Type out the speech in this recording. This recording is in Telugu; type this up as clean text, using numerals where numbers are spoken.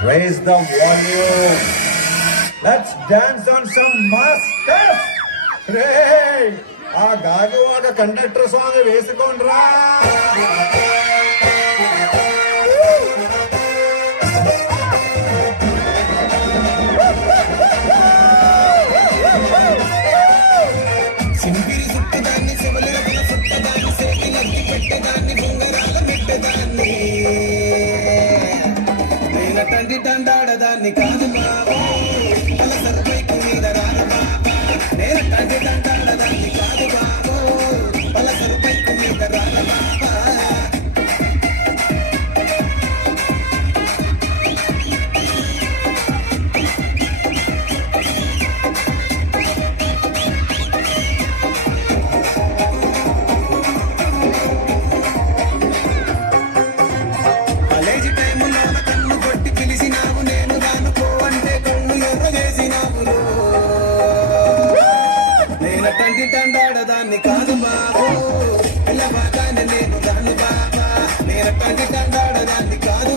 Raise the volume. Let's dance on some mass stuff. Hey, ఆ గాగు ఆగ కండక్టర్ సాంగ్ వేసుకోండ్రా. సింగిరి చుట్టదాన్ని శివలింగల చుట్టదాన్ని సేకిలకి పెట్టదాన్ని బొంగరాల మిట్టదాన్ని నేను తండ్రి తండాడదాన్ని కాదు బాబా అల సర్పైకు మీద రాను బాబా నేను తండ్రి తండాడదాన్ని కాదు బాబో అల సర్పైకు మీద రాను బాబా కాలేజీ టైములో కన్ను కొట్టి పిలిచినావు నేను దానుకో అంటే కళ్ళు ఎర్ర చేసినావు నేను తండ్రి తండాడదాన్ని కాదు బాబు పిల్లవాగానే నేను దాన్ని బాబా నేను తండ్రి తండాడదాన్ని కాదు